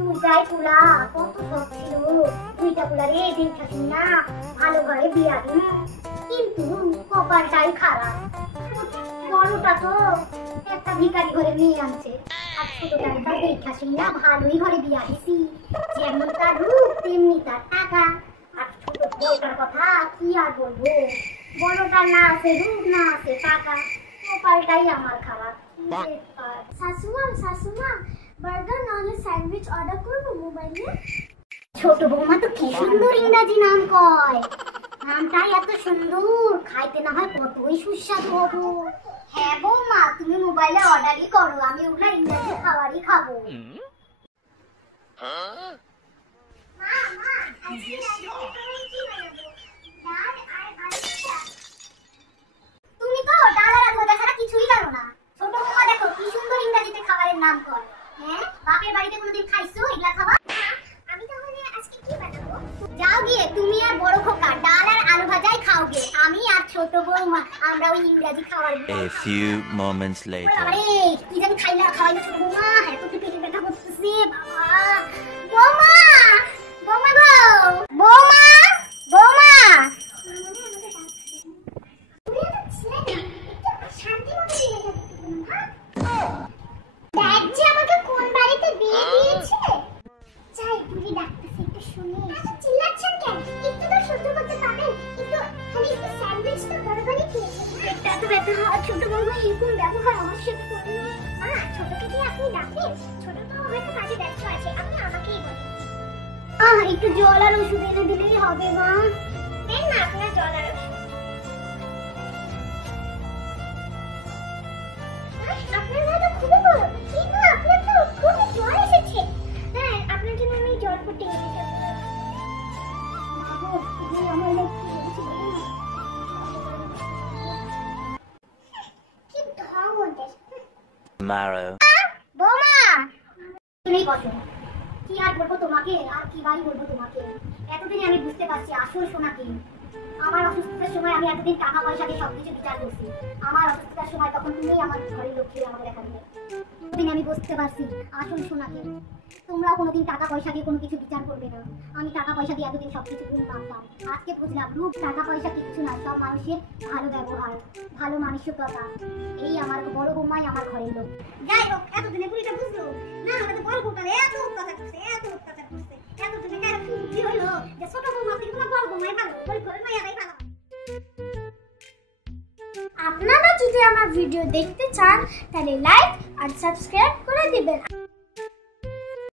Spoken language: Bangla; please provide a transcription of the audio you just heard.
দুইটাই কুলা, কত শখ ছিল দুইটা কুলারে দেখা শুনা ভালো ঘরে বিয়া দিন, কিন্তু কপালটাই খারাপ। বড়টা তো একটা ভিখারি ঘরে নিয়ে আনছে, আর ছোটটা দেখা শুনা ভালোই ঘরে বিয়া দিছি। যেমন তার রূপ তেমনি তার টাকা। আর ছোট বউটার কথা কি আর বলবো, বড়টার না আছে রূপ না আছে টাকা, কপালটাই আমার খারাপ। শাশুমা বার্গার নাহলে স্যান্ডউইচ অর্ডার করব মোবাইলে। ছোট বৌমা তো কি সুন্দর ইংরাজি নাম কয়, নামটাই এত সুন্দর, খাইতে না হয় কতই সুস্বাদু হবো। হ্যাঁ বৌমা, তুমি মোবাইলে অর্ডারই করো, আমি ওগুলা ইংরাজি খাবারই খাবো। তুমি তো ডাল আর ভাজা ছাড়া কিছুই জানো না। ছোট বৌমা দেখো কি সুন্দর ইংরেজিতে খাবারের নাম কয়। হ্যাঁ, বাপের বাড়িতে কোনোদিন খাইছো এগুলা খাবার? আমি তাহলে আজকে কি বানাবো? যাও গিয়ে তুমি আর বড় খোকা ডাল আর আলু ভাজাই খাওগে, আমি আর ছোট বৌমা আমরা ওই ইংরেজি খাবার। A few moments later. আরে কি জানি খাওয়াইলো ছোট বৌমা, এত কি পেটে ব্যথা করতেছে বাবা। বৌমা, বৌমা গো, বৌমা, বৌমা। ড্যাড যে আমাকে কোন বাড়িতে বিয়ে দিয়েছে, যাই বুড়ি ডাকতেছে একটু শুনে। চিল্লাচ্ছেন কেন? একটু তো সহ্য করতে পারবেন, একটু খালি একটু স্যান্ডউইচ তো বারবারই খেয়েছেন। পেটটা তো ব্যথা হয়, ছোট বৌমা এরকম ব্যবহার আমার সাথে করে না। মা, ছোটকে কি আপনি ডাকেন? ছোট তো হয়তো কাজে ব্যস্ত আছে, আপনি আমাকেই বলেন। একটু জল আর ওষুধ এনে দিলেই হবে মা। দেন না আপনার জল আর ওষুধ। আপনার ভাই তো খুবই বড়, কিন্তু আপনার তো খুবই জ্বর এসেছে। হ্যাঁ, আপনার জন্য আমি জল ফুটে নিয়ে যাবো। তুমি আমার লক্ষ্মী বলছি না। কি ঢং ওদের। Tomorrow. বৌমা, তুমি কত কি আর বলবো তোমাকে, আর কি ভাই বলবো তোমাকে। এতদিনে আমি বুঝতে পারছি আসল সোনা কি। আমার অসুস্থতার সময় আমি এতদিন টাকা পয়সা দিয়ে সবকিছু বিচার করছি, আমার অসুস্থতার সময় তখন তুমি আমার ঘরের লক্ষ্মী আমাকে দেখা দিলে। এতদিন আমি বুঝতে পারছি আসল সোনাকে। তোমরাও কোনোদিন টাকা পয়সা দিয়ে কোনো কিছু বিচার করবে না। আমি টাকা পয়সা দিয়ে এতদিন সবকিছু মানতাম, আজকে বুঝলাম রূপ টাকা পয়সা কিচ্ছু না, সব মানুষের ভালো ব্যবহার, ভালো মানসিকতা। এই আমার বড় বৌমাই আমার ঘরের লোক। যাই হোক, এতদিনে বুড়িটা বুঝলো না আমাদের বড় বউটারে এত অত্যাচার করছে, এত অত্যাচার করছে। এতদিনে কার কি হইলো যে ছোট বৌমা থেকে তোমার বড় বৌমাই ভালো, বড় করে মাইয়ারাই ভালো। আপনারা যদি আমার ভিডিও দেখতে চান তাহলে লাইক আর সাবস্ক্রাইব করে দিবেন।